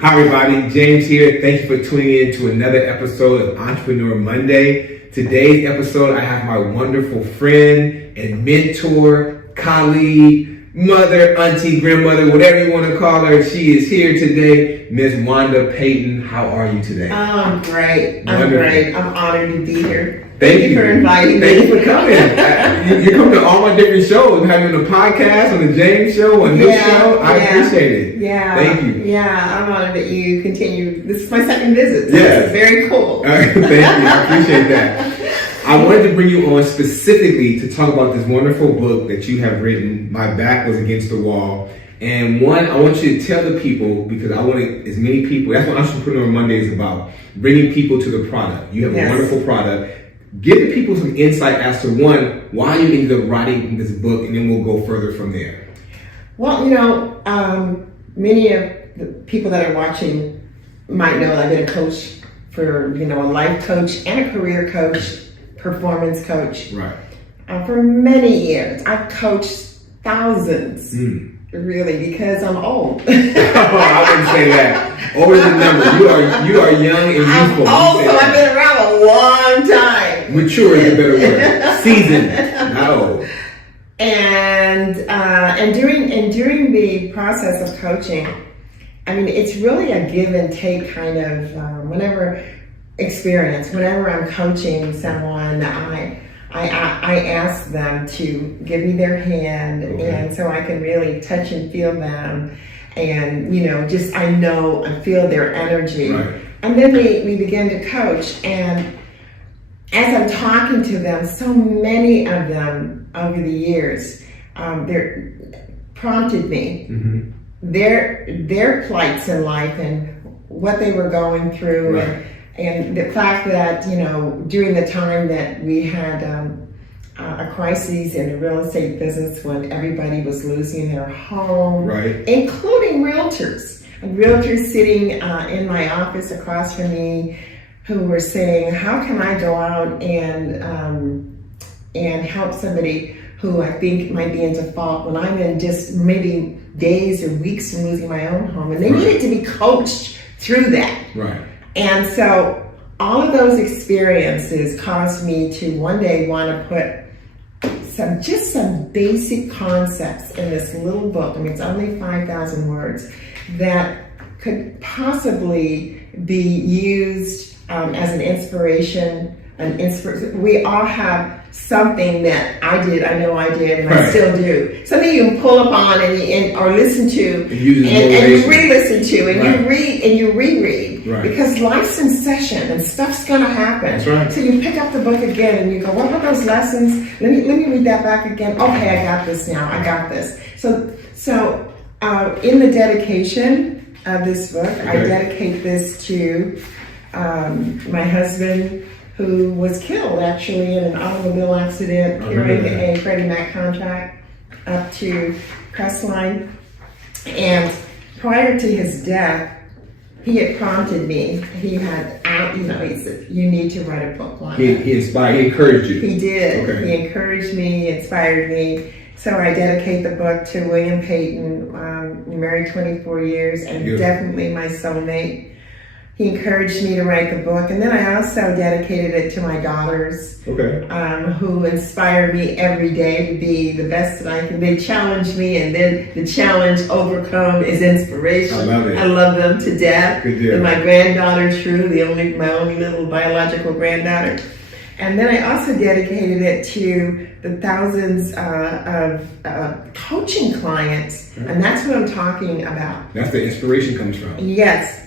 Hi everybody, James here. Thank you for tuning in to another episode of Entrepreneur Monday. Today's episode, I have my wonderful friend and mentor, colleague, mother, auntie, grandmother, whatever you want to call her. She is here today, Miss Wanda Peyton. How are you today? Oh, I'm great. I'm great. I'm honored to be here. Thank you for inviting me. Thank you for coming. You come to all my different shows. I'm having a podcast, on the James show, on this show. I appreciate it. Yeah. Thank you. Yeah, I'm honored that you continue. This is my second visit. So This is very cool. Thank you. I appreciate that. I wanted to bring you on specifically to talk about this wonderful book that you have written, My Back Was Against the Wall. And one, I want you to tell the people, because I want as many people, that's what Entrepreneur Monday is about, bringing people to the product. You have a wonderful product. Give the people some insight as to, one, why you ended up writing this book, and then we'll go further from there. Well, many of the people that are watching might know I've been a coach for, a life coach and a career coach, performance coach. Right. For many years. I've coached thousands, really, because I'm old. I wouldn't say that. Older than number. You are young and youthful. I'm old, so I've been around a long time. Mature is a better word. Seasoned, not old. And during the process of coaching, it's really a give and take kind of whenever I'm coaching someone, I ask them to give me their hand, and so I can really touch and feel them, and I feel their energy, right. And then we begin to coach, and as I'm talking to them, so many of them over the years, they're prompted me, their plights in life and what they were going through, right. And the fact that, during the time that we had a crisis in the real estate business when everybody was losing their home, right. Including realtors. And realtors sitting in my office across from me who were saying, how can I go out and help somebody who I think might be in default when I'm in just maybe days or weeks from losing my own home? And they needed to be coached through that. Right. And so all of those experiences caused me to one day want to put some basic concepts in this little book. It's only 5,000 words that could possibly be used as an inspiration. We all have something that I did, and I still do. Something you can pull upon or listen to, and you re-listen to, and you read and you reread, because life's in session and stuff's gonna happen. That's right. So you pick up the book again and you go, what were those lessons? Let me read that back again. Okay, I got this now. I got this. So in the dedication of this book, I dedicate this to my husband, who was killed actually in an automobile accident carrying a Freddie Mac contract up to Crestline. And prior to his death, he had prompted me. He had, he said, you need to write a book on it. He encouraged you. He did. Okay. He encouraged me, inspired me. So I dedicate the book to William Peyton, married 24 years, and definitely my soulmate. He encouraged me to write the book, and then I also dedicated it to my daughters, who inspire me every day to be the best that I can. They challenge me, and then the challenge overcome is inspiration. I love it. I love them to death. Good deal. And my granddaughter, True, my only little biological granddaughter. And then I also dedicated it to the thousands of coaching clients, and that's what I'm talking about. That's the inspiration comes from. Yes.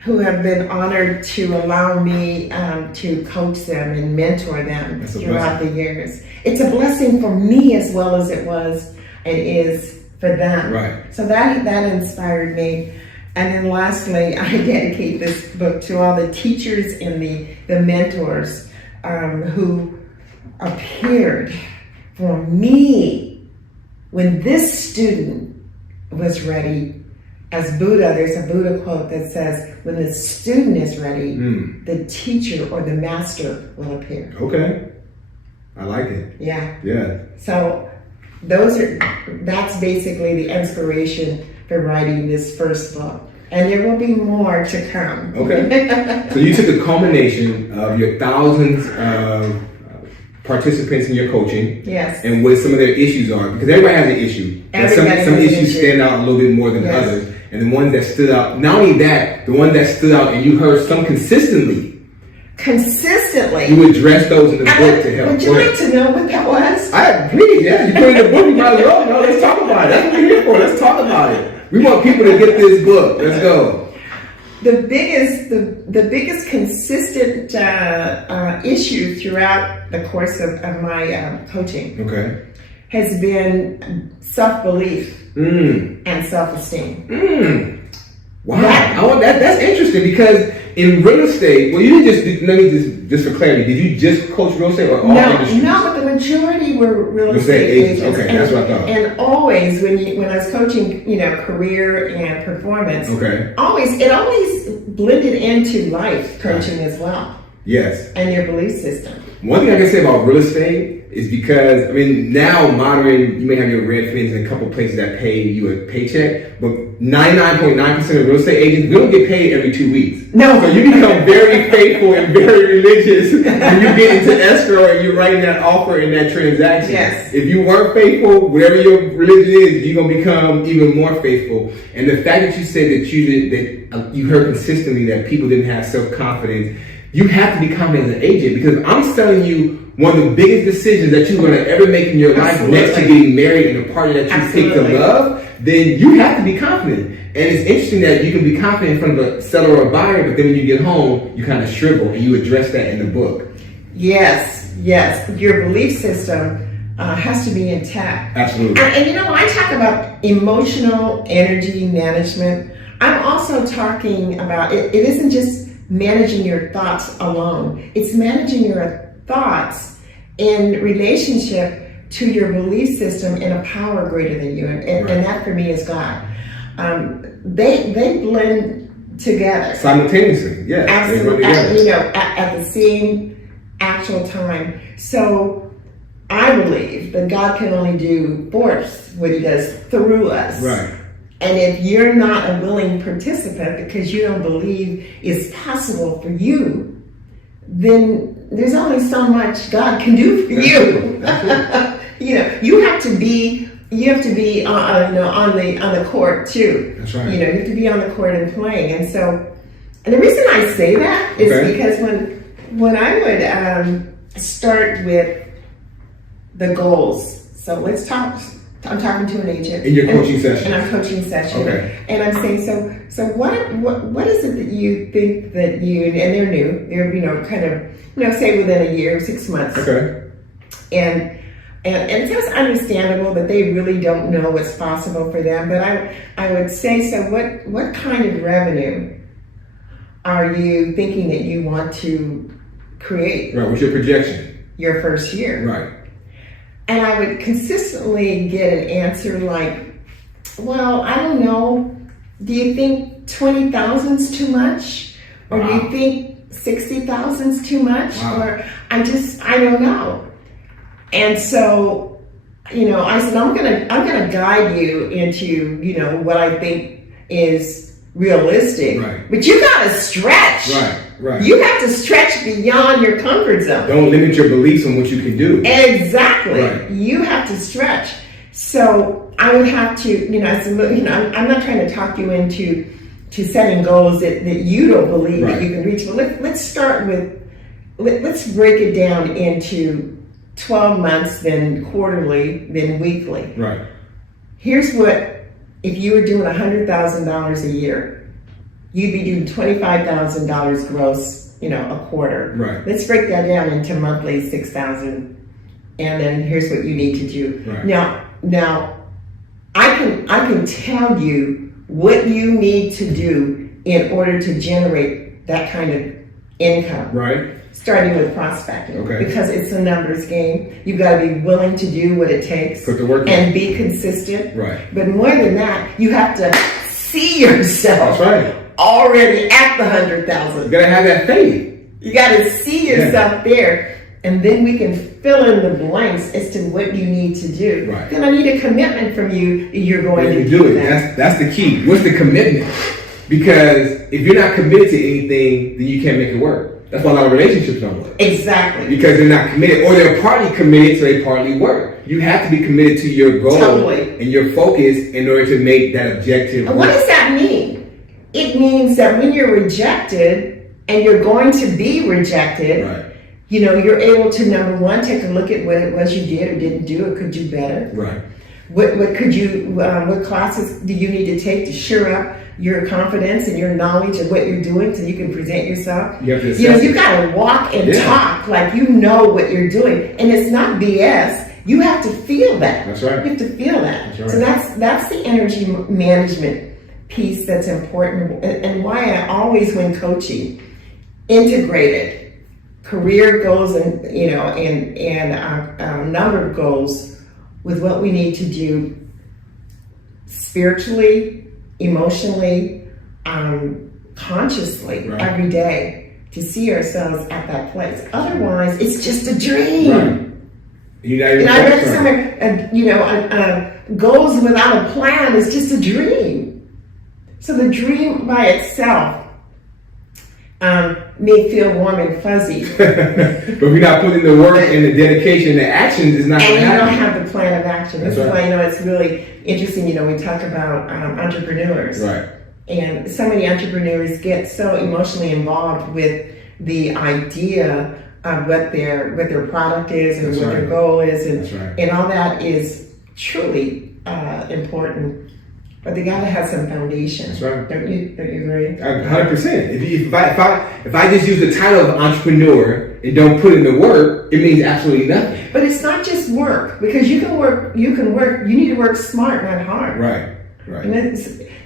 Who have been honored to allow me to coach them and mentor them throughout the years. It's a blessing for me as well as it was and is for them. Right. So that inspired me. And then lastly, I dedicate this book to all the teachers and the mentors who appeared for me when this student was ready. As Buddha, there's a Buddha quote that says, when the student is ready, the teacher or the master will appear. Okay. I like it. Yeah. Yeah. So that's basically the inspiration for writing this first book. And there will be more to come. Okay. So you took a culmination of your thousands of participants in your coaching. Yes. And what some of their issues are, because everybody has an issue. But some issues stand out a little bit more than others. And the ones that stood out, not only that, the ones that stood out and you heard some consistently. You address those in the book to help. Would you like to know what that was? Please, yeah. You put it in the book, you might as well know. Let's talk about it. That's what we're here for. Let's talk about it. We want people to get this book. Let's go. The biggest consistent issue throughout the course of my coaching has been self-belief and self-esteem. Wow, that's interesting because in real estate, well, you didn't just for clarity, did you just coach real estate or all industries? No, but the majority were real estate agents. Okay, that's what I thought. And always when I was coaching, career and performance, it always blended into life coaching as well. Yes. And your belief system. One thing I can say about real estate is because, now modern, you may have your Redfins and a couple places that pay you a paycheck, but 99.9% of real estate agents, we don't get paid every 2 weeks. No. So you become very faithful and very religious when you get into escrow and you're writing that offer in that transaction. Yes. If you weren't faithful, whatever your religion is, you're going to become even more faithful. And the fact that you said that you heard consistently that people didn't have self-confidence, you have to be confident as an agent, because I'm telling you, one of the biggest decisions that you're going to ever make in your life, next to getting married and a partner that you pick to love, then you have to be confident. And it's interesting that you can be confident in front of a seller or a buyer, but then when you get home, you kind of shrivel, and you address that in the book. Yes. Your belief system has to be intact. Absolutely. And when I talk about emotional energy management, I'm also talking about, it isn't just managing your thoughts alone. It's managing your thoughts in relationship to your belief system and a power greater than you. And that for me is God. They blend together. Simultaneously, yes. Absolutely. At the same actual time. So I believe that God can only do for us what he does through us. Right. And if you're not a willing participant because you don't believe it's possible for you, then there's only so much God can do for you. You have to be on the court too. That's right. You have to be on the court and playing. And the reason I say that is because when I would start with the goals. So let's talk. I'm talking to an agent in your coaching session. In our coaching session. Okay. And I'm saying, so what is it that you think that you, and they're new, they're kind of say within a year, 6 months. Okay. And it's just understandable that they really don't know what's possible for them. But I would say, so what kind of revenue are you thinking that you want to create? Right. What's your projection? Your first year. Right. And I would consistently get an answer like, well, I don't know. Do you think 20,000's too much? Or do you think 60,000's too much? Wow. Or I don't know. And so, I said, I'm gonna guide you into, what I think is realistic. Right. But you gotta stretch. Right. You have to stretch beyond your comfort zone. Don't limit your beliefs on what you can do. Exactly. Right. You have to stretch. So I would have to, I said, look, I'm not trying to talk you into setting goals that you don't believe that you can reach. But let's start with, let's break it down into 12 months, then quarterly, then weekly. Right. Here's what, if you were doing $100,000 a year, you'd be doing $25,000 gross, a quarter. Right. Let's break that down into monthly $6,000, and then here's what you need to do. Right. Now, I can tell you what you need to do in order to generate that kind of income. Right. Starting with prospecting, because because it's a numbers game. You've got to be willing to do what it takes. Put the work and in. be consistent. Right. But more than that, you have to see yourself. That's right. Already at the 100,000. You gotta have that faith. You gotta see yourself there, and then we can fill in the blanks as to what you need to do. Right. Then I need a commitment from you. You're going to do it. That's the key. What's the commitment? Because if you're not committed to anything, then you can't make it work. That's why a lot of relationships don't work. Exactly. Because they're not committed, or they're partly committed, so they partly work. You have to be committed to your goal Totally. and your focus in order to make that objective And work. what does that mean? It means that when you're rejected, and you're going to be rejected, Right. you know, you're able to, number one, take a look at what it was you did or didn't do or could do better. Right. What classes do you need to take to shore up your confidence and your knowledge of what you're doing so you can present yourself? You have to You know, assess you it. got to walk and talk like you know what you're doing. And it's not BS. You have to feel that. That's right. You have to feel that. That's right. So that's the energy management piece that's important, and why I always, when coaching, integrated career goals and a number of goals with what we need to do spiritually, emotionally, consciously every day to see ourselves at that place. Otherwise, it's just a dream. Right. You're not even I read focused on it. somewhere, goals without a plan is just a dream. So the dream by itself may feel warm and fuzzy. But if you're not putting the work and the dedication and the actions, it's not going to And you don't happen. have the plan of action. This is why, it's really interesting, we talk about entrepreneurs. Right. And so many entrepreneurs get so emotionally involved with the idea of what their product is and what their goal is, and all that is truly important. But they gotta have some foundation. That's right. Don't you agree? 100%. If I just use the title of entrepreneur and don't put in the work, it means absolutely nothing. But it's not just work, because you can work. You need to work smart, not hard. Right. Right. And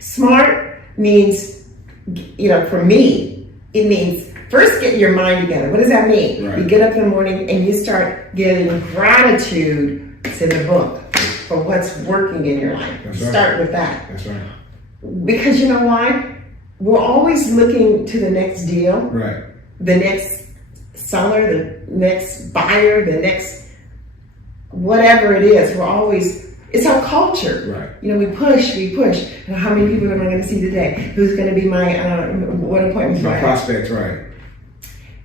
smart means, for me, it means first get your mind together. What does that mean? Right. You get up in the morning and you start getting gratitude. It's in the book for what's working in your life. That's right. Start with that. That's right. Because you know why? We're always looking to the next deal, Right. the next seller, the next buyer, the next whatever it is. It's our culture. Right. We push. And how many people am I going to see today? Who's going to be my, what appointment? My prospects, right.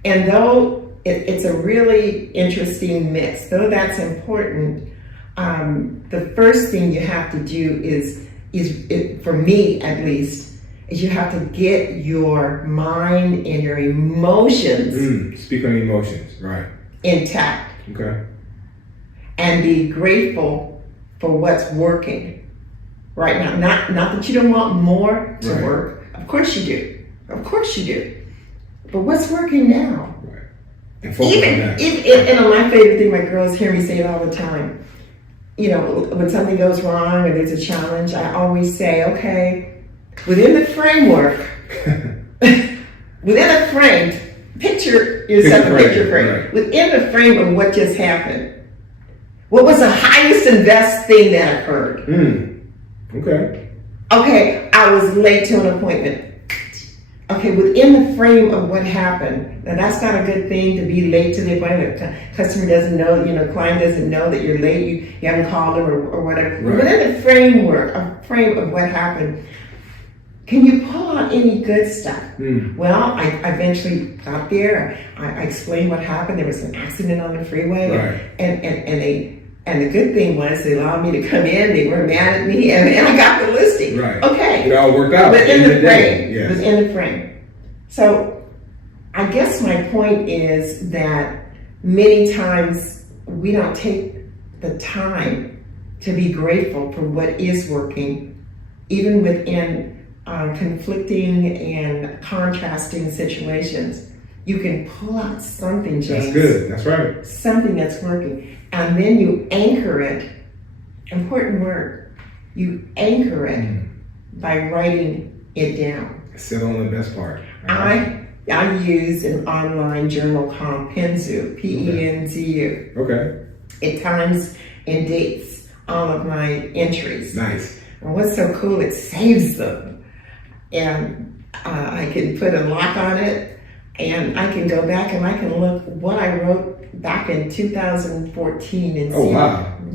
And though it's a really interesting mix, though that's important, the first thing you have to do is for me at least, is you have to get your mind and your emotions Speak on emotions, right. intact. Okay. And be grateful for what's working right now. Not that you don't want more to work. Of course you do. But what's working now? Right. And focus on that. And my favorite thing, my girls hear me say it all the time. When something goes wrong or there's a challenge, I always say, okay, within the framework, picture yourself a picture frame. Right. Within the frame of what just happened, what was the highest and best thing that occurred? Okay. Okay, I was late to an appointment. Okay, within the frame of what happened, now that's not a good thing to be late to the appointment. Customer doesn't know, client doesn't know that you're late, you haven't called them or whatever. Right. Within the frame of what happened, can you pull out any good stuff? Well, I eventually got there. I explained what happened. There was an accident on the freeway, and the good thing was they allowed me to come in. They weren't mad at me, and I got the listing. Right. Okay. It all worked out. Within the frame. Yes. Within the frame. So, I guess my point is that many times we don't take the time to be grateful for what is working, even within conflicting and contrasting situations. You can pull out something, James. That's good. That's right. Something that's working. And then you anchor it. Important word. You anchor it by writing it down. Sit on the best part. I use an online journal called Penzu, Penzu. Okay. It times and dates all of my entries. Nice. And what's so cool, it saves them. And I can put a lock on it, and I can go back and I can look what I wrote back in 2014 and see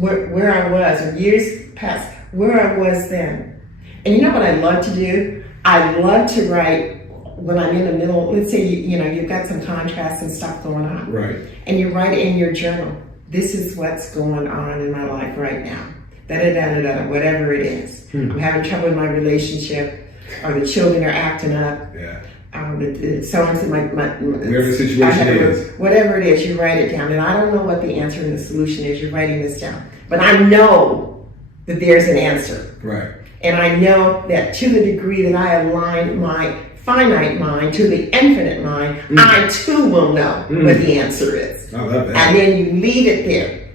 where I was, or years past, where I was then. And you know what I love to do? I love to write when I'm in the middle. Let's say you've got some contrast and stuff going on, right? And you write in your journal, this is what's going on in my life right now. Da da da da da. Whatever it is, I'm having trouble in my relationship, or the children are acting up. Yeah. So on to whatever the situation is. Whatever it is, you write it down. And I don't know what the answer and the solution is. You're writing this down, but I know that there's an answer. Right. And I know that to the degree that I align my finite mind to the infinite mind, I too will know what the answer is. I love that. And then you leave it there.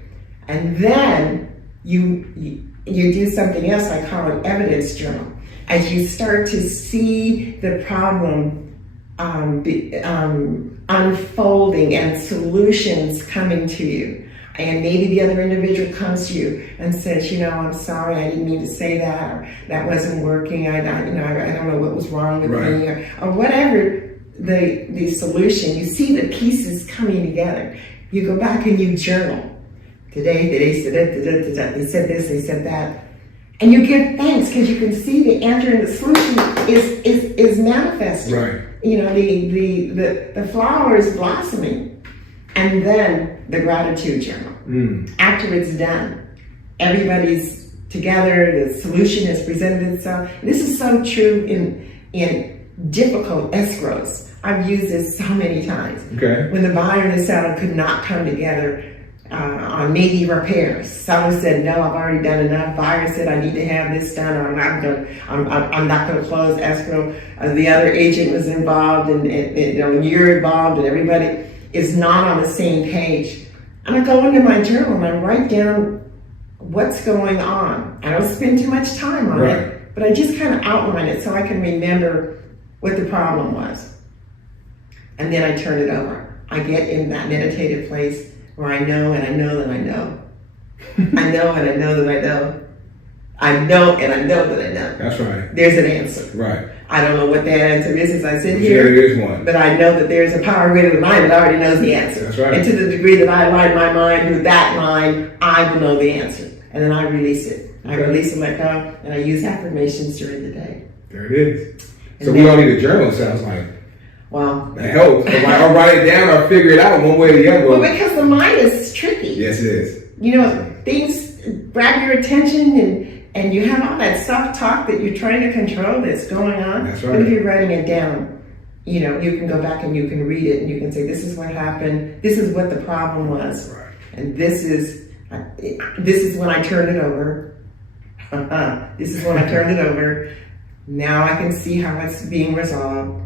And then you do something else I call an evidence journal. As you start to see the problem unfolding and solutions coming to you. And maybe the other individual comes to you and says, I'm sorry, I didn't mean to say that, or that wasn't working. I don't know what was wrong with me, or whatever the solution. You see the pieces coming together. You go back and you journal. Today they said they said this, they said that, and you give thanks because you can see the answer and the solution is manifested. Right. The flower is blossoming. And then the gratitude journal. After it's done, everybody's together, the solution has presented itself. And this is so true in difficult escrows. I've used this so many times. Okay. When the buyer and the seller could not come together on maybe repairs. Seller said, no, I've already done enough. Buyer said, I need to have this done, or I'm not going to close escrow. The other agent was involved, and you're involved, and everybody is not on the same page. And I go into my journal and I write down what's going on. I don't spend too much time on it, but I just kind of outline it so I can remember what the problem was. And then I turn it over. I get in that meditative place where I know and I know that I know. I know and I know that I know. I know and I know that I know. That's right. There's an answer. Right. I don't know what that answer is as I sit here. There is one. But I know that there's a power greater than mine that already knows the answer. That's right. And to the degree that I align my mind with that mind, I will know the answer. And then I release it. I release and let go, and I use affirmations during the day. There it is. So we all need a journal, sounds like. Well, that helps. I'll write it down or figure it out one way or the other. Well, because the mind is tricky. Yes, it is. Things grab your attention, and you have all that self-talk that you're trying to control that's going on. That's right. But if you're writing it down, you can go back and you can read it, and you can say, this is what happened. This is what the problem was. Right. And this is when I turned it over. This is when I turned it over. Now I can see how it's being resolved.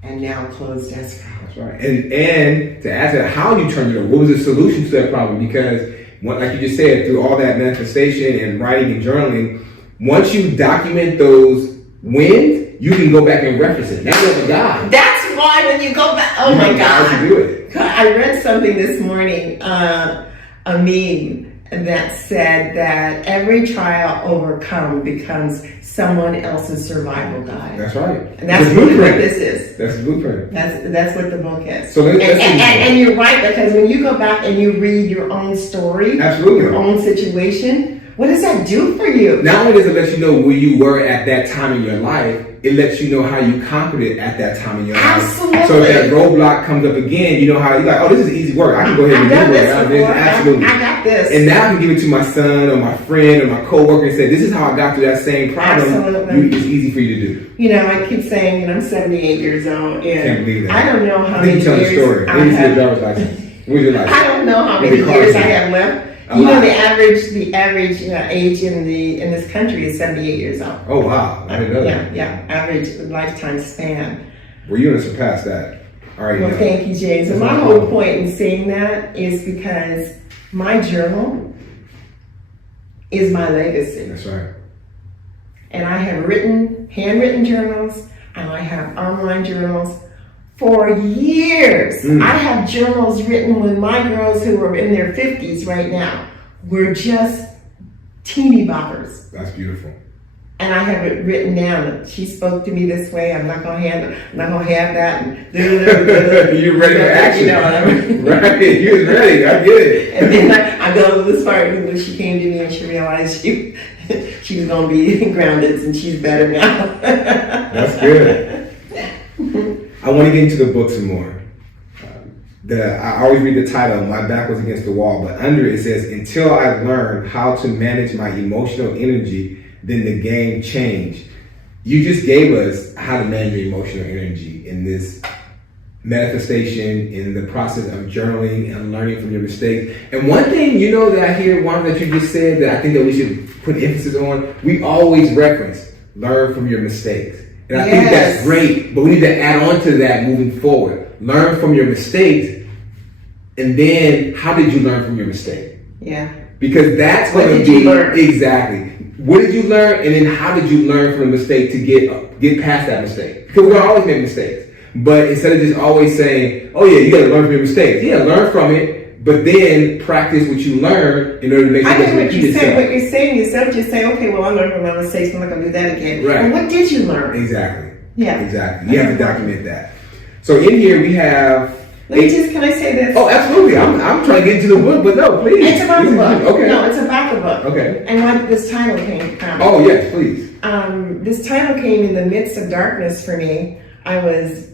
And now closed escrow. That's right. And to add to that, how you turned it over, what was the solution to that problem? Because, like you just said, through all that manifestation and writing and journaling, once you document those wins, you can go back and reference it. Now you have a guide. That's why when you go back, oh my God. To do it. I read something this morning, a meme that said that every trial overcome becomes someone else's survival guide. That's right. And that's what this is. That's the blueprint. That's what the book is. So and you're right, because when you go back and you read your own story, absolutely, your own situation, what does that do for you? Not only does it let you know where you were at that time in your life, it lets you know how you conquered it at that time in your life. Absolutely. So if that roadblock comes up again, you know how you're like, oh, this is easy work. I can go ahead and do it. Absolutely. I got this. And now I can give it to my son or my friend or my coworker and say, this is how I got through that same problem. Absolutely. It's easy for you to do. I keep saying, I'm 78 years old. And can't believe that. I don't know how many years. I think you tell the story. I see your driver's license. Where's your license? I don't know how many years I have left. The average age in this country is 78 years old. Oh wow, I didn't know that. Yeah, average lifetime span. Well, you're gonna surpass that. All right. Well, thank you, James. And my whole point in saying that is because my journal is my legacy. That's right. And I have handwritten journals, and I have online journals for years. I have journals written when my girls who are in their 50s right now were just teeny boppers. That's beautiful. And I have it written down. She spoke to me this way. I'm not gonna have that. And you're ready for action. You know what I mean? Right. You was ready. I get it. And then I go to this part when she came to me and she realized she was going to be grounded, and she's better now. That's good. I want to get into the book some more. I always read the title, My Back Was Against the Wall, but under it says, until I learned how to manage my emotional energy, then the game changed. You just gave us how to manage your emotional energy in this manifestation, in the process of journaling and learning from your mistakes. And one thing, that I hear, one that you just said that I think that we should put emphasis on, we always reference, learn from your mistakes. And I think that's great, but we need to add on to that moving forward. Learn from your mistakes, and then how did you learn from your mistake? Yeah. Because that's going to be exactly. What did you learn, and then how did you learn from the mistake to get past that mistake? Because we're going to always make mistakes. But instead of just always saying, oh yeah, you got to learn from your mistakes. Yeah, learn from it, but then practice what you learned in order to make sure that you repeat itself. What you're saying yourself, just say, okay, well, I learned from my mistakes, I'm not going to do that again. Right. And what did you learn? Exactly. Yeah. Exactly. You have to document that. So in here we have... Can I say this? Oh, absolutely. I'm trying to get into the book, but no, please. It's about the book. Okay. No, it's about the book. Okay. And what this title came from. Oh, yes, please. This title came in the midst of darkness for me. I was,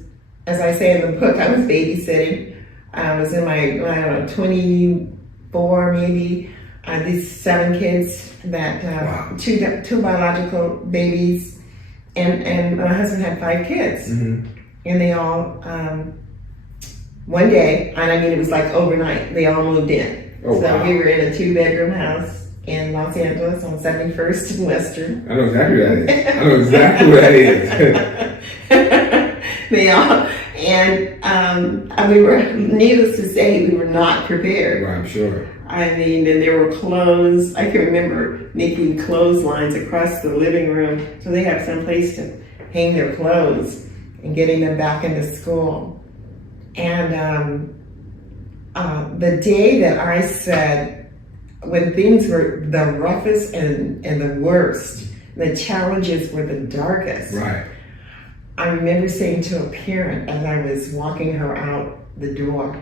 as I say in the book, I was babysitting. I was in my, 24 maybe. These 7 kids that, wow. two biological babies. And my husband had 5 kids. Mm-hmm. And they all... one day, and I mean it was like overnight, they all moved in. Oh, so wow. We were in a 2-bedroom house in Los Angeles on 71st and Western. I know exactly what that is. I know exactly what that is. They all, and we were, needless to say, we were not prepared. Right, I'm sure. I mean, and there were clothes. I can remember making clotheslines across the living room so they have some place to hang their clothes and getting them back into school. And the day that I said, when things were the roughest and the worst, the challenges were the darkest. Right. I remember saying to a parent as I was walking her out the door,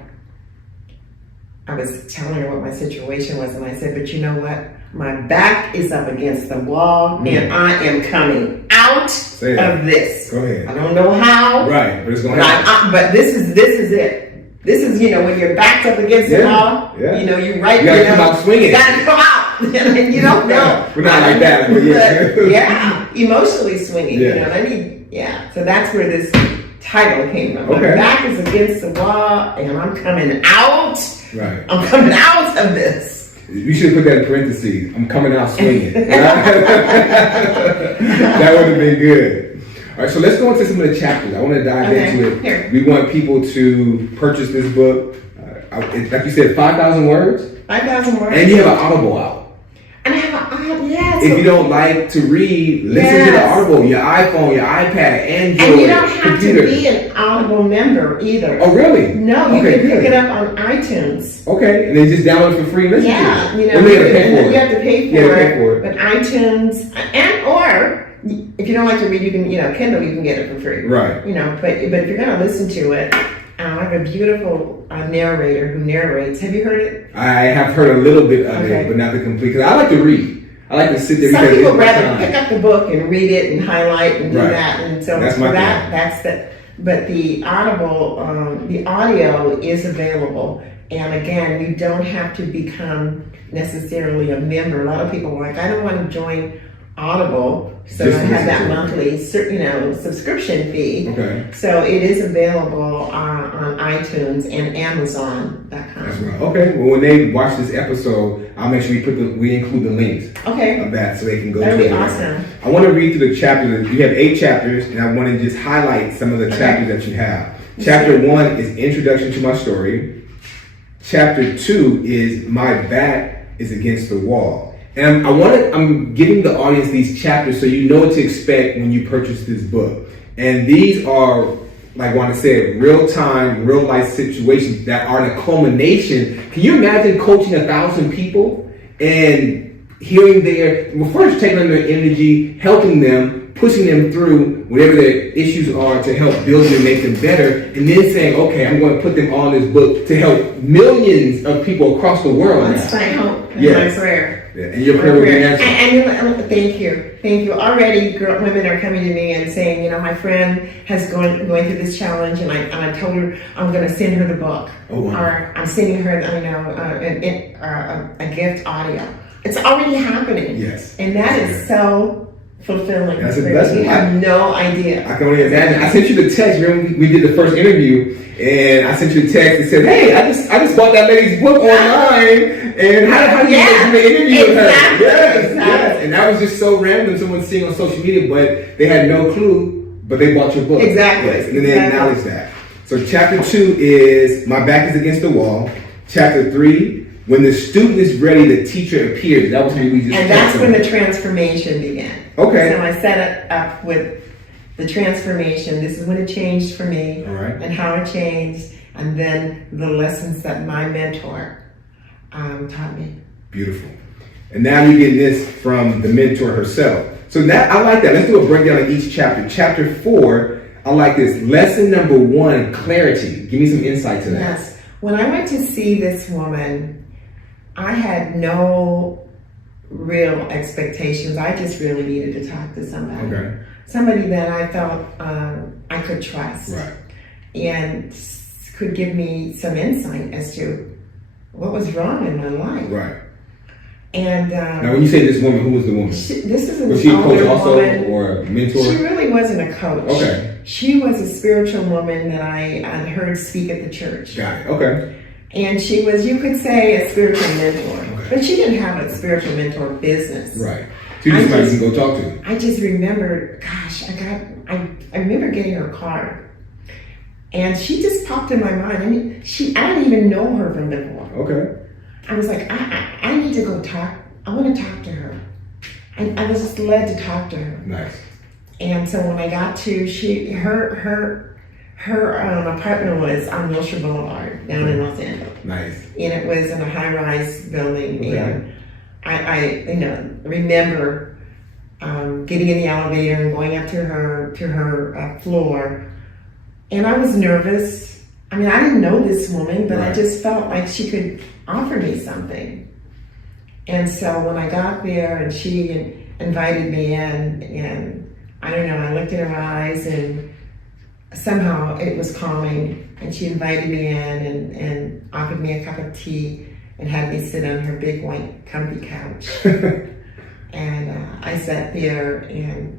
I was telling her what my situation was, and I said, but you know what? My back is up against the wall, and I am coming out of this. Go ahead. I don't know how. Right, but it's going to happen. But this is it. This is, when you're backed up against the wall, you're right. You got to come out swinging. You got to come out. You don't know. We're not like that, but yeah. Emotionally swinging, So that's where this title came from. Okay. My back is against the wall, and I'm coming out. Right. I'm coming out of this. You should put that in parentheses. I'm coming out swinging. That would have been good. All right, so let's go into some of the chapters. I want to dive into it. Here. We want people to purchase this book. Like you said, 5,000 words. 5,000 words. And you have an Audible out. And I have if you don't like to read, listen to the Audible, your iPhone, your iPad, Android, and you don't have computer. to be an Audible member either. Oh, really? No, you can pick it up on iTunes. Okay, and then just download it for free and listen to it. You have to pay for it. But iTunes, or if you don't like to read, you can, Kindle, you can get it for free. Right. But if you're going to listen to it, I have a beautiful narrator who narrates. Have you heard it? I have heard a little bit of it, but not the complete. Because I like to read. I like to sit there. Some people rather pick up the book and read it and highlight and do that. And so that's that's the. But the Audible, the audio is available. And again, you don't have to become necessarily a member. A lot of people are like, I don't want to join Audible, so I have that monthly, subscription fee. Okay. So it is available on iTunes and Amazon.com. That's right. Okay. Well, when they watch this episode, I'll make sure we include the links of that so they can go. That'd be awesome. I want to read through the chapters. You have 8 chapters, and I want to just highlight some of the chapters that you have. Chapter 1 is Introduction to My Story. Chapter 2 is My Back is Against the Wall. And I'm giving the audience these chapters so you know what to expect when you purchase this book. And these are, like Wanda said, real-time, real-life situations that are the culmination. Can you imagine coaching 1,000 people and hearing first taking on their energy, helping them, pushing them through whatever their issues are to help build them and make them better, and then saying, okay, I'm going to put them on this book to help millions of people across the world. That's my hope and Yes. my prayer. Yeah, and your prayer will be answered. And thank you. Already, women are coming to me and saying, my friend has going through this challenge, and I told her I'm going to send her the book, or I'm sending her, a gift audio. It's already happening. Yes, and that is so fulfilling. That's a blessing. You have no idea. I can only imagine. I sent you the text. Remember we did the first interview, and I sent you a text that said, "Hey, I just bought that lady's book online, and how do you get the interview with her?" Yes. And that was just so random. Someone seeing on social media, but they had no clue, but they bought your book. Exactly. Yes, and then they acknowledged that. So chapter 2 is My Back is Against the Wall. Chapter 3. When the student is ready, the teacher appears. That was what we just. And that's when the transformation began. Okay. So I set it up with the transformation. This is when it changed for me. All right. And how it changed, and then the lessons that my mentor taught me. Beautiful. And now you're getting this from the mentor herself. So that I like that. Let's do a breakdown of each chapter. Chapter 4, I like this. Lesson number 1, clarity. Give me some insight to that. Yes. When I went to see this woman, I had no real expectations. I just really needed to talk to somebody. Okay. Somebody that I felt I could trust. Right. And could give me some insight as to what was wrong in my life. Right. And now, when you say this woman, who was the woman? this is an Was she a coach older also, woman. or a mentor? She really wasn't a coach. Okay. She was a spiritual woman that I heard speak at the church. Got it. Okay. And she was, you could say, a spiritual mentor. Okay. But she didn't have a spiritual mentor business. Right. So you just can go talk to. I just remembered, gosh, I remember getting her card. And she just popped in my mind. I didn't even know her from before. Okay. I was like, I need to go talk. I want to talk to her. I was just led to talk to her. Nice. And so when I got to, her apartment was on Wilshire Boulevard down in Los Angeles. Nice. And it was in a high-rise building. Okay. And I remember getting in the elevator and going up to her floor. And I was nervous. I mean, I didn't know this woman, but I just felt like she could offer me something. And so when I got there and she invited me in, and I don't know, I looked in her eyes and somehow it was calming, and she invited me in and offered me a cup of tea and had me sit on her big white comfy couch. And I sat there and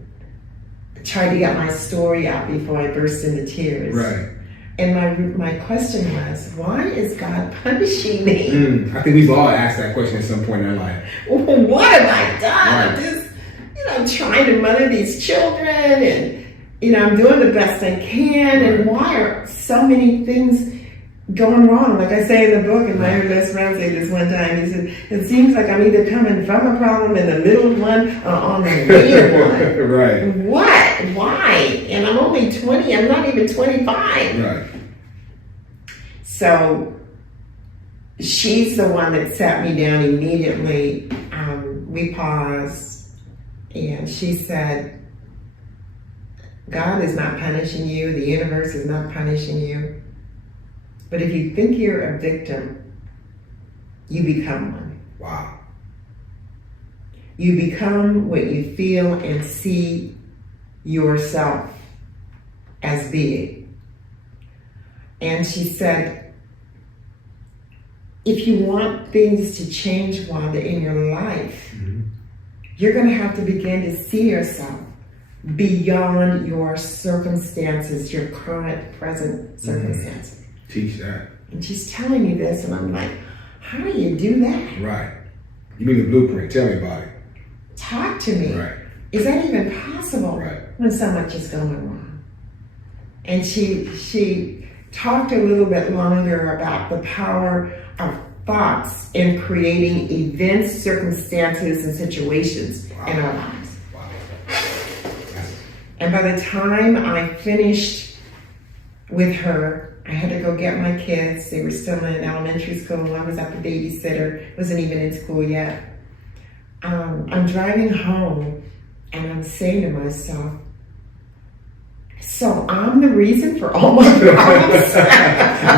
tried to get my story out before I burst into tears. Right. And my question was, why is God punishing me? I think we've all asked that question at some point in our life. What have I done? Right. I'm just, trying to mother these children, and I'm doing the best I can. And why are so many things going wrong? Like I say in the book, and I heard Les Brown say this one time. He said, "It seems like I'm either coming from a problem in the middle one or on the way one." Right. What? Why? And I'm only 20. I'm not even 25. Right. So she's the one that sat me down immediately. We paused, and she said, God is not punishing you. The universe is not punishing you. But if you think you're a victim, you become one. Wow. You become what you feel and see yourself as being. And she said, if you want things to change, Wanda, in your life, you're going to have to begin to see yourself beyond your circumstances, your current, present circumstances. Teach that. And she's telling me this, and I'm like, how do you do that? Right. You mean the blueprint. Tell me about it. Talk to me. Right. Is that even possible when so much is going wrong? And she talked a little bit longer about the power of thoughts in creating events, circumstances, and situations in our lives. Wow. And by the time I finished with her, I had to go get my kids. They were still in elementary school. One was at the babysitter, wasn't even in school yet. I'm driving home, And I'm saying to myself, so I'm the reason for all my problems?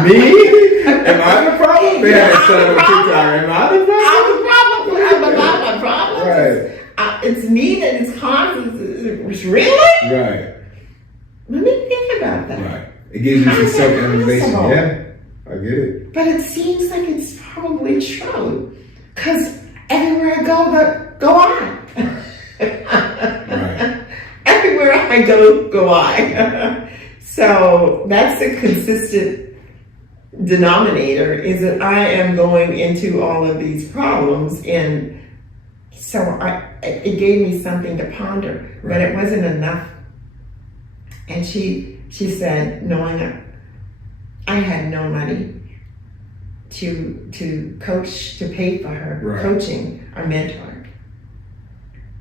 Me? Am I the problem? They had that son of a TikTok. Am I the problem? I'm the problem. I'm my problem. Right. It's me that is causing this. Really? Right. Let me think about that. Right. It gives you some self-realization. possible? Yeah, I get it. But it seems like it's probably true. Because everywhere I go I. Right. Everywhere I go I. So that's a consistent denominator, is that I am going into all of these problems, and so it gave me something to ponder, but it wasn't enough. And she said, knowing that I had no money to coach, to pay for her coaching or mentor.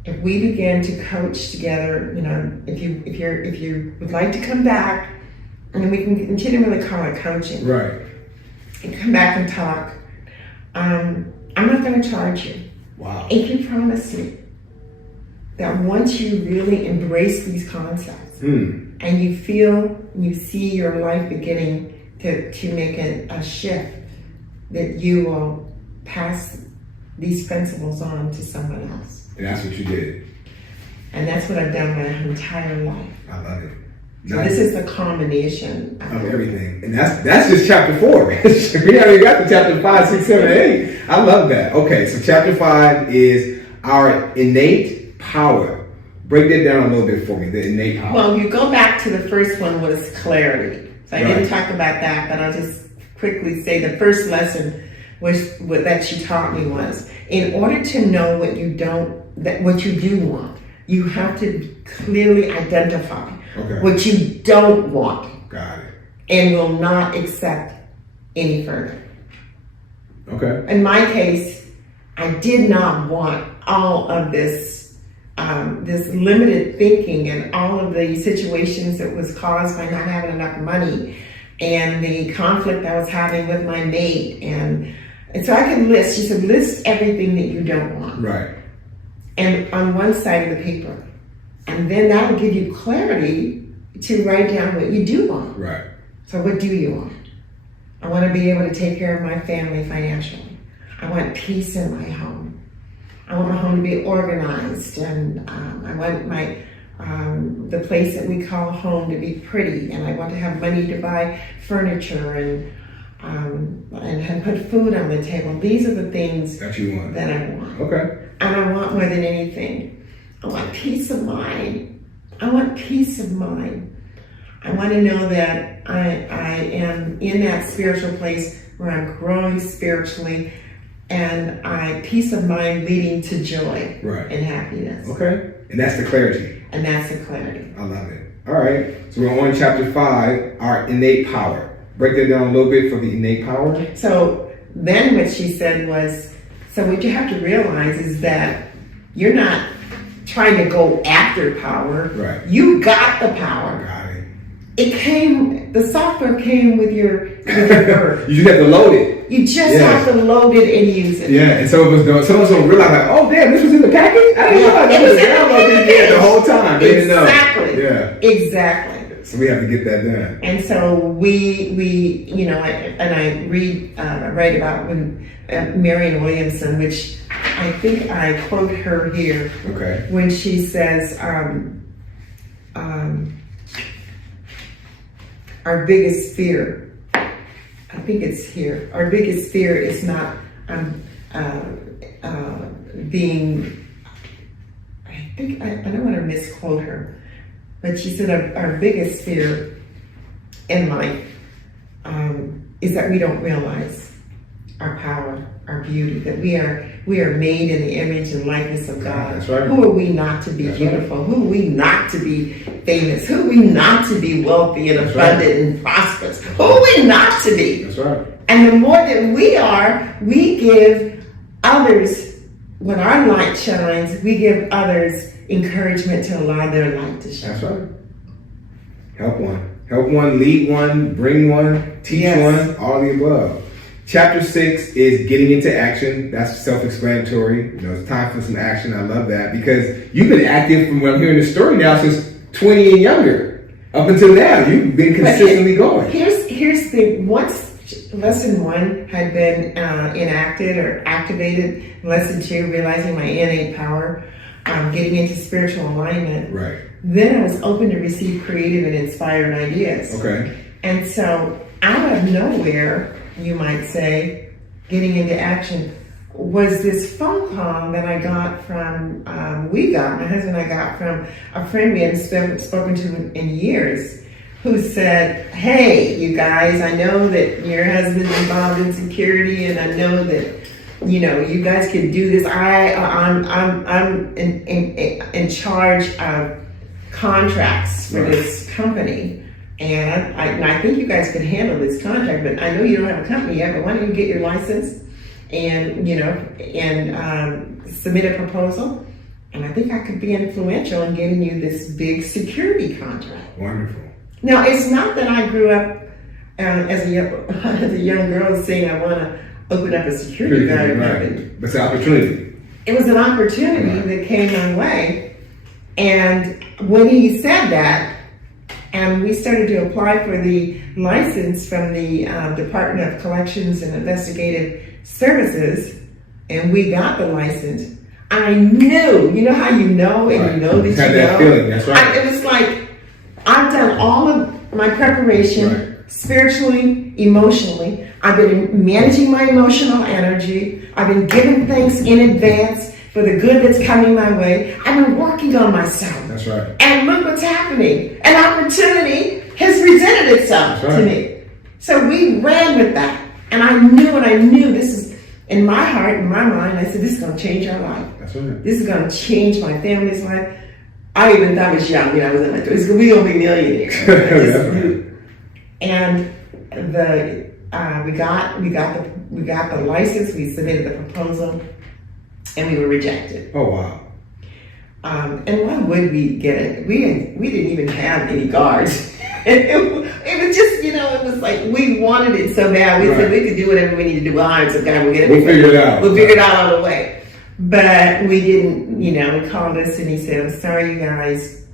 If we began to coach together, if you would like to come back, and we can continually call it coaching. Right. And come back and talk. I'm not going to charge you. Wow. If you promise me that once you really embrace these concepts and you see your life beginning to make a shift, that you will pass these principles on to someone else. And that's what you did. And that's what I've done my entire life. I love it. So this is the combination of everything. And that's just chapter 4. We haven't got to chapter 5, 6, 7, 8. I love that. Okay, so chapter 5 is our innate power. Break that down a little bit for me, the innate power. Well, you go back to the first one was clarity. So I didn't talk about that, but I'll just quickly say the first lesson that she taught me was, in order to know what you do want, you have to clearly identify what you don't want. Got it. And will not accept any further. Okay. In my case, I did not want all of this limited thinking and all of the situations that was caused by not having enough money and the conflict I was having with my mate. And so I could list, she said, list everything that you don't want. Right. And on one side of the paper. And then that will give you clarity to write down what you do want. Right. So what do you want? I want to be able to take care of my family financially. I want peace in my home. I want my home to be organized, and I want the place that we call home to be pretty, and I want to have money to buy furniture and put food on the table. These are the things that you want. That I want. Okay. And I want more than anything, I want peace of mind. I want peace of mind. I want to know that I am in that spiritual place where I'm growing spiritually, and peace of mind leading to joy and happiness. Okay. And that's the clarity. And that's the clarity. I love it. All right. So we're on chapter 5, our innate power. Break that down a little bit for the innate power. So then what she said was, so what you have to realize is that you're not trying to go after power. Right. You got the power. Got it. The software came with your birth. You just have to load it. You just have to load it and use it. Yeah, and some of us don't realize, like, oh damn, this was in the package? I didn't realize that was downloaded the whole time. They didn't know. Exactly. Yeah. Exactly. So we have to get that done. And so we I write about when Marianne Williamson, which I think I quote her here. Okay. When she says, our biggest fear, I think it's here, our biggest fear is not being, I don't want to misquote her, but she said our biggest fear in life is that we don't realize our power, our beauty, that we are made in the image and likeness of God. That's right. Who are we not to be beautiful? Who are we not to be famous? Who are we not to be wealthy and abundant and prosperous? Who are we not to be? That's right. And the more that we are, we give others, when our light shines, we give others encouragement to allow their light to shine. That's right. Help one, lead one, bring one, teach one, all of the above. Chapter 6 is getting into action. That's self-explanatory. It's time for some action. I love that because you've been active from what I'm hearing the story now since 20 and younger. Up until now, you've been consistently going. Here's the once lesson 1 had been enacted or activated. Lesson 2, realizing my innate power, getting into spiritual alignment. Right. Then I was open to receive creative and inspired ideas. Okay. And so out of nowhere, you might say, getting into action was this phone call that I got from, my husband and I got from a friend we hadn't spoken to in years, who said, hey, you guys, I know that your husband's involved in security, and I know that, you guys can do this. I'm in charge of contracts for this company. And I think you guys can handle this contract, but I know you don't have a company yet, but why don't you get your license and, submit a proposal? And I think I could be influential in getting you this big security contract. Wonderful. Now, it's not that I grew up as a young girl saying I want to open up a security guard company. But it's an opportunity. It was an opportunity that came my way. And when he said that, and we started to apply for the license from the Department of Collections and Investigative Services, and we got the license, I knew, you know how you know, and you know that you had know. That feeling, that's right. It was like, I've done all of my preparation, spiritually, emotionally. I've been managing my emotional energy. I've been giving things in advance for the good that's coming my way. I've been working on myself. That's right. And look what's happening. An opportunity has presented itself to me. So we ran with that. And I knew this is, in my heart, in my mind, I said, this is going to change our life. That's right. This is going to change my family's life. I even thought I was young, I was in my 20s. We're going to be millionaires. And we got the license. We submitted the proposal, and we were rejected. Oh wow! And why would we get it? We didn't even have any guards. It was just, it was like we wanted it so bad. We said we could do whatever we need to do. We'll hire some guy. We'll figure it out. We'll figure it out on the way. But we didn't. He called us and he said, "I'm sorry, you guys.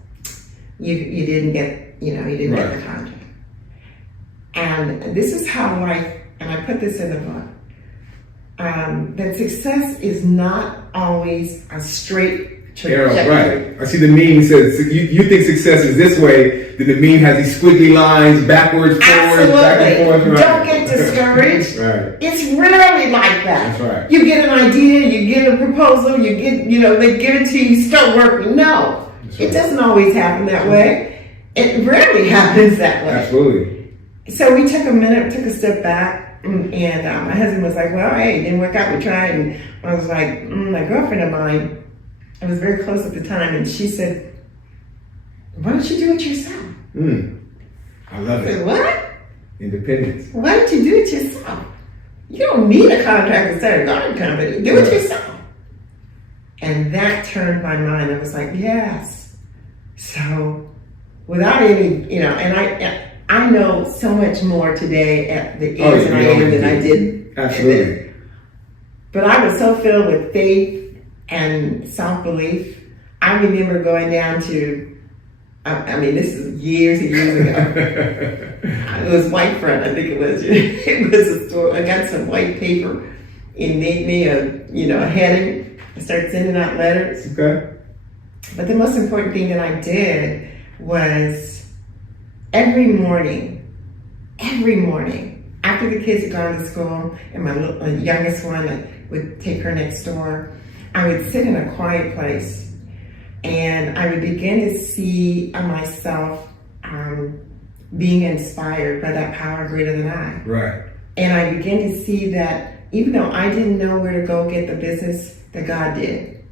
You didn't get. You didn't get the contract." And this is how life. And I put this in the book. That success is not always a straight trajectory. Right. I see the meme says you think success is this way, then the meme has these squiggly lines backwards, forwards, back and forth. Right. Don't get discouraged. Right. It's rarely like that. That's right. You get an idea, you get a proposal, you get, they give it to you, you start working. No, it doesn't always happen that way. It rarely happens that way. Absolutely. So we took a step back. And my husband was like, well, hey, it didn't work out, we tried. And I was like, my girlfriend of mine, I was very close at the time, and she said, why don't you do it yourself? I love it. I said, what? Independence. Why don't you do it yourself? You don't need a contract to start a garden company. Do it yourself. And that turned my mind. I was like, yes. So without any, and I know so much more today at the age that I am than I did. Absolutely. But I was so filled with faith and self-belief. I remember going down to, this is years and years ago. It was Whitefront, I think it was. It was a store. I got some white paper and made me a heading. I started sending out letters. Okay. But the most important thing that I did was every morning, after the kids had gone to school, and my youngest one, I would take her next door, I would sit in a quiet place, and I would begin to see myself being inspired by that power greater than I. Right. And I began to see that even though I didn't know where to go get the business, that God did.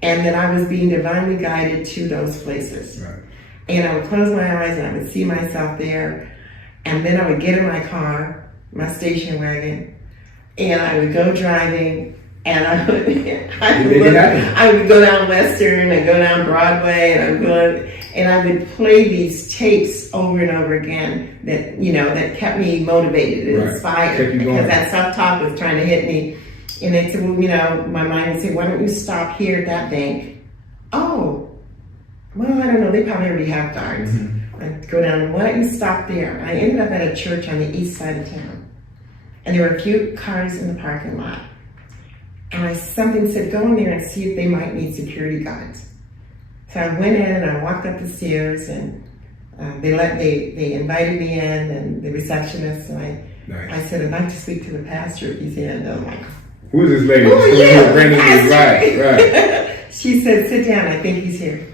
And that I was being divinely guided to those places. Right. And I would close my eyes and I would see myself there. And then I would get in my car, my station wagon, and I would go driving, and I would go down Western, I'd go down Broadway, and And I would play these tapes over and over again that, that kept me motivated and inspired, because that self-talk was trying to hit me. And they said, well, my mind would say, why don't you stop here at that bank? Oh, well, I don't know. They probably already have guards. Mm-hmm. I'd go down, why don't you stop there? I ended up at a church on the east side of town. And there were a few cars in the parking lot. And something said, go in there and see if they might need security guards. So I went in and I walked up the stairs, and they invited me in, and the receptionist, and I said, I'd like to speak to the pastor if he's in. And I'm like, who is this lady? Who are you? Right. She said, sit down, I think he's here.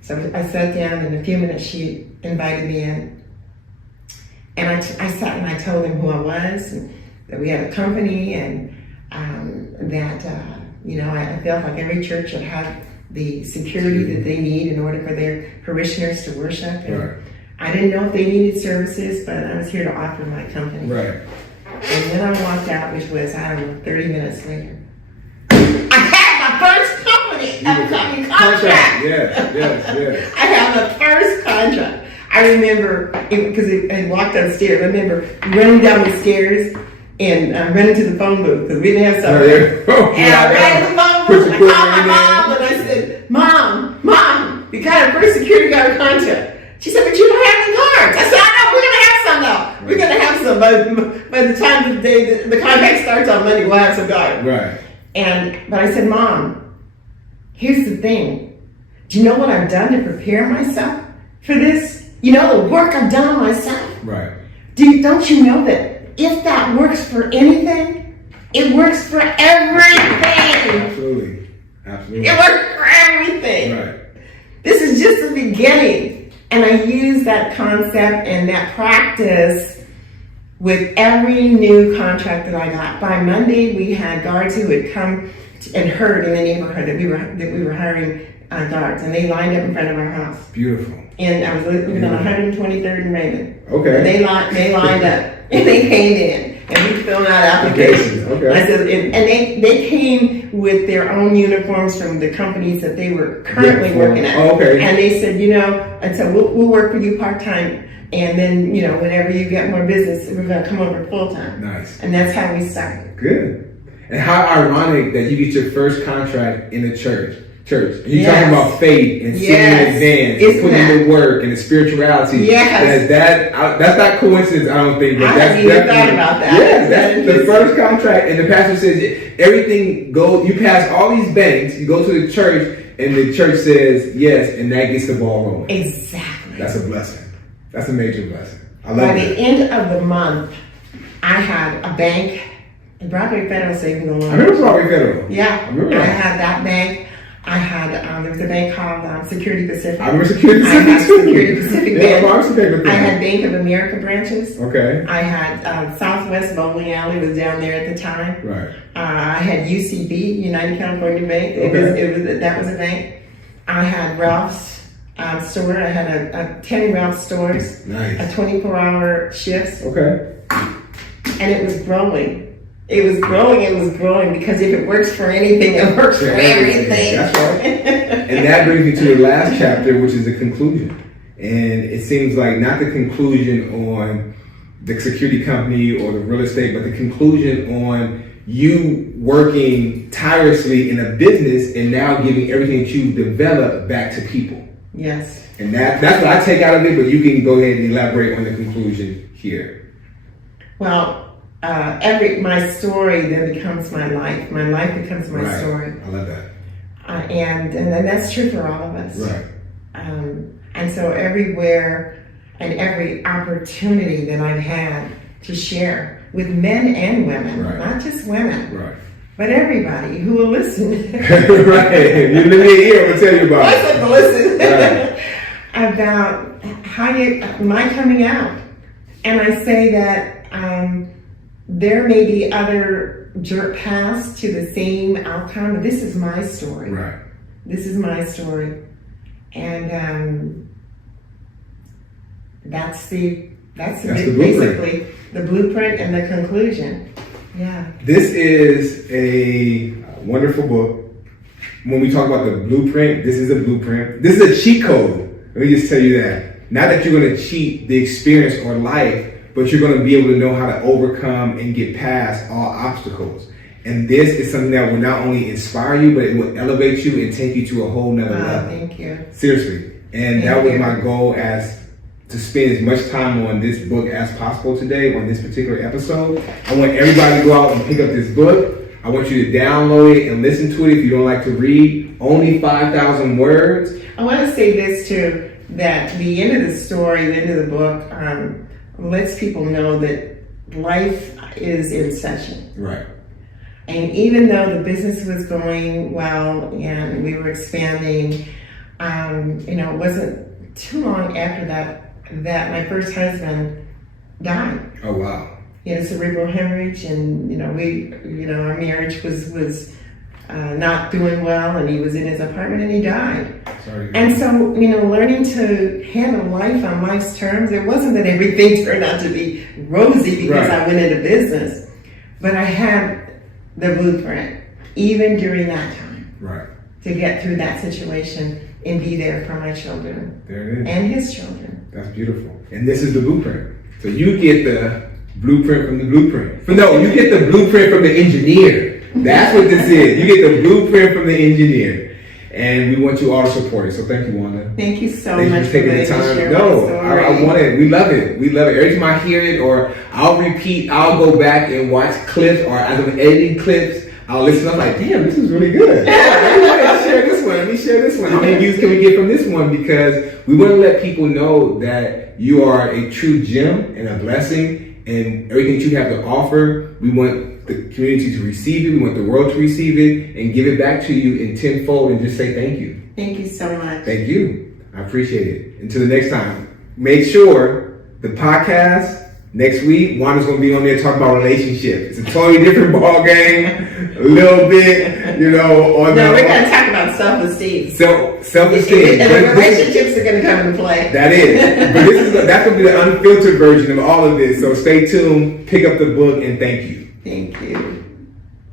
So I sat down, and in a few minutes she invited me in. And I sat and I told him who I was, and that we had a company, and that I felt like every church should have the security that they need in order for their parishioners to worship. And I didn't know if they needed services, but I was here to offer my company. Right. And then I walked out, which was, 30 minutes later. I had my first company contract. Yes. I had my first contract. I remember, because I walked downstairs, I remember running down the stairs and running to the phone booth, because we didn't have something. And I ran to the phone booth, and I called my mom, and I said, Mom, we got our first security guard contract. She said, but you don't have any guards. I said, I know, we're going to have some now. We're going to have some. By the time the contract starts on Monday, we'll have some guards. Right. But I said, Mom, here's the thing. Do you know what I've done to prepare myself for this? You know the work I've done on myself? Right. Don't you know that if that works for anything, it works for everything? Absolutely. It works for everything. Right. This is just the beginning. And I use that concept and that practice with every new contract that I got. By Monday, we had guards who had come and heard in the neighborhood that we were hiring guards, and they lined up in front of our house. Beautiful. And I was living on 123rd and Raymond. Okay. And they lined up, and they came in, and we filled out applications. Okay. I said, and they came with their own uniforms from the companies that they were currently working at. Oh, okay. And they said, and so we'll work for you part-time, and then, whenever you get more business, we're going to come over full-time. Nice. And that's how we started. Good. And how ironic that you get your first contract in the church. And you're talking about faith and sitting in advance and putting in the work and the spirituality. Yes. That's not coincidence, I don't think. But I that's hadn't even thought about that. Yes, that's the first contract. And the pastor says everything goes, you pass all these banks, you go to the church, and the church says yes, and that gets the ball rolling. Exactly. That's a blessing. That's a major blessing. I love By that. the end of the month, I had a bank, Broadway Federal Savings and Loan. I remember Broadway Federal. Yeah, I remember that. I had that bank. I had, there was a bank called Security Pacific. I remember Security I Pacific had too. Security Pacific Bank. I had Bank of America branches. Okay. I had Southwest Bowling Alley was down there at the time. Right. I had UCB, United California Bank. That was a bank. I had Ralph's store. I had a 10 Ralph stores. Nice. A 24-hour shifts. Okay. And it was growing. It was growing because if it works for anything, it works for everything. That's right. And that brings me to the last chapter, which is the conclusion. And it seems like not the conclusion on the security company or the real estate, but the conclusion on you working tirelessly in a business and now giving everything that you've developed back to people. Yes. And that's what I take out of it, but you can go ahead and elaborate on the conclusion here. Well, my story then becomes my life. My life becomes my story. I love that. And that's true for all of us. Right. And so everywhere and every opportunity that I've had to share with men and women, not just women, but everybody who will listen. Right. You live here, I will tell you about it. Listen. About my coming out. And I say that there may be other paths to the same outcome, but this is my story. Right. This is my story. And that's basically the blueprint and the conclusion. Yeah. This is a wonderful book. When we talk about the blueprint, this is a blueprint. This is a cheat code Let me just tell you that. Not that you're going to cheat the experience or life, but you're going to be able to know how to overcome and get past all obstacles. And this is something that will not only inspire you, but it will elevate you and take you to a whole nother level. Thank you. Seriously. And that was my goal, as to spend as much time on this book as possible today on this particular episode. I want everybody to go out and pick up this book. I want you to download it and listen to it if you don't like to read. Only 5,000 words. I want to say this too, that the end of the story, the end of the book, lets people know that life is in session. Right. And even though the business was going well and we were expanding, it wasn't too long after that my first husband died. Oh, wow. He had a cerebral hemorrhage, and our marriage was not doing well, and he was in his apartment and he died. Sorry. And so, learning to handle life on life's terms, it wasn't that everything turned out to be rosy because I went into business, but I had the blueprint, even during that time, to get through that situation and be there for my children. There it is. And his children. That's beautiful. And this is the blueprint. So you get the blueprint from the blueprint. You get the blueprint from the engineer. That's what this is. You get the blueprint from the engineer. And we want you all to support it. So thank you, Wanda. Thank you so Thank much you for taking the time. No, I want it. We love it. We love it. Every time I hear it, or I'll go back and watch clips, or as I'm editing clips, I'll listen. I'm like, damn, this is really good. Let me share this one. How many views can we get from this one? Because we want to let people know that you are a true gem and a blessing, and everything that you have to offer, we want the community to receive it. We want the world to receive it and give it back to you in tenfold, and just say thank you. Thank you so much. Thank you. I appreciate it. Until the next time, make sure the podcast next week, Wanda's going to be on there talking about relationships. It's a totally different ball game. A little bit, we're going to talk about self-esteem. Self-esteem. And relationships are going to come into play. That is. But that's going to be the unfiltered version of all of this. So stay tuned, pick up the book, and thank you. Thank you.